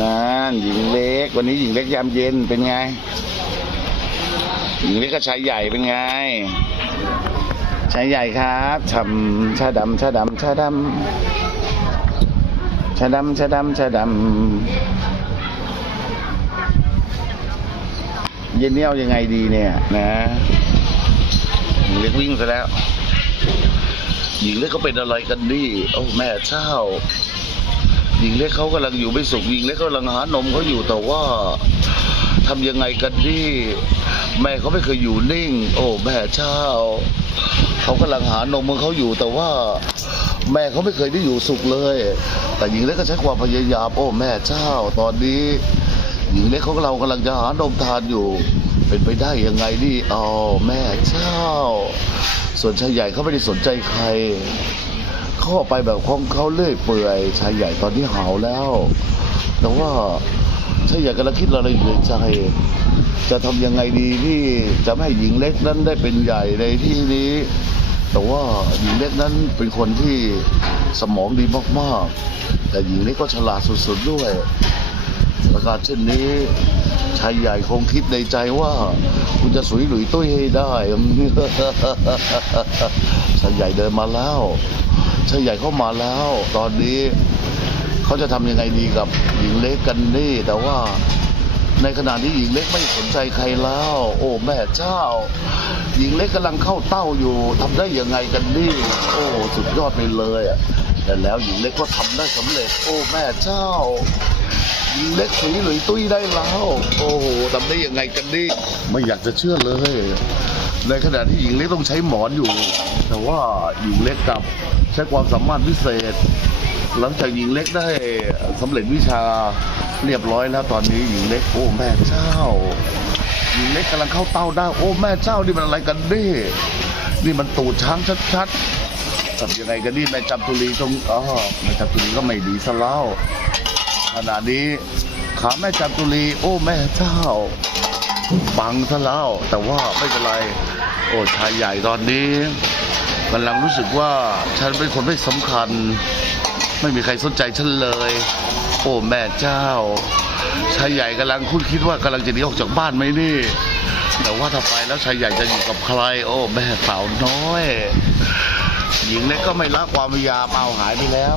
นั่นหญิงเล็ก วันนี้หญิงเล็กยามเย็นเป็นไง หญิงเล็กกับชายใหญ่เป็นไงชายใหญ่ครับชำชาดำชาดำชาดำชาดำชาดำชาดำเย็นเนี้เอายังไงดีเนี่ยนะหญิงเล็กวิ่งซะแล้ว หญิงเล็กเขาเป็นอะไรกันนี่โอ้แม่เจ้า หญิงเล็กเขากำลังอยู่ไม่สุขหญิงเล็กเขากำลังหานมเขาอยู่แต่ว่าทำยังไงกันนี่แม่เขาไม่เคยอยู่นิ่ง โอ้แม่เจ้าเขากำลังหานมของเขาอยู่แต่ว่าแม่เขาไม่เคยได้อยู่สุขเลย แต่หญิงเล็กก็ใช้ความพยายามโอ้แม่เจ้าตอนนี้ หญิงเล็กของเรากำลังจะหานมทานอยู่ เป็นไปได้ยังไงนี่อ๋อแม่เจ้าส่วนชายใหญ่เขาไม่ได้สนใจใคร เขาไปแบบของเขาเลื่อยเปื่อยชายใหญ่ตอนนี้หาวแล้ว แต่ว่าชายใหญ่กำลังคิดอะไรอยู่ในใจจะทำยังไงดีที่จะไม่ให้หญิงเล็กนั้นได้เป็นใหญ่ในที่นี้ แต่ว่าหญิงเล็กนั้นเป็นคนที่สมองดีมากๆ แต่หญิงเล็กก็ฉลาดสุดๆด้วยประกาศเช่นนี้ชายใหญ่คงคิดในใจว่า คุณจะสวยหลุยตุ้ยให้ได้ชายใหญ่เดินมาแล้ว ชายใหญ่เข้ามาแล้ว ตอนนี้เขาจะทำยังไงดีกับหญิงเล็กกันนี่ แต่ว่าในขณะนี้หญิงเล็กไม่สนใจใครแล้ว โอ้แม่เจ้า หญิงเล็กกำลังเข้าเต้าอยู่ทำได้ยังไงกันนี่ โอ้สุดยอดไปเลยอะแต่แล้วหญิงเล็กก็ทำได้สำเร็จ โอ้แม่เจ้าหญิงเล็กสีหลุยตุ้ยได้แล้ว โอ้โหทำได้ยังไงกันนี่ไม่อยากจะเชื่อเลย ในขณะที่หญิงเล็กต้องใช้หมอนอยู่ แต่ว่าหญิงเล็กกลับใช้ความสามารถพิเศษ หลังจากหญิงเล็กได้สำเร็จวิชาเรียบร้อยแล้วตอนนี้หญิงเล็กโอ้แม่เจ้าหญิงเล็กกำลังเข้าเต้าได้โอ้แม่เจ้านี่มันอะไรกันนี่นี่มันตูดช้างชัดๆทำยังไงกันนี่แม่จำตุลีตรงอ๋อแม่จำตุลีก็ไม่ดีซะแล้วขณะนี้ขาแม่จำตุลีโอ้แม่เจ้า ปังซะแล้ว แต่ว่าไม่เป็นไร โอ้ชายใหญ่ตอนนี้กำลังรู้สึกว่าฉันเป็นคนไม่สำคัญ ไม่มีใครสนใจฉันเลย โอ้แม่เจ้าชายใหญ่กำลังคุ้นคิดว่ากำลังจะหนีออกจากบ้านไหมนี่ แต่ว่าถ้าไปแล้วชายใหญ่จะอยู่กับใคร โอ้แม่สาวน้อย หญิงเล็กก็ไม่ละความพยายามเอาหายไปแล้ว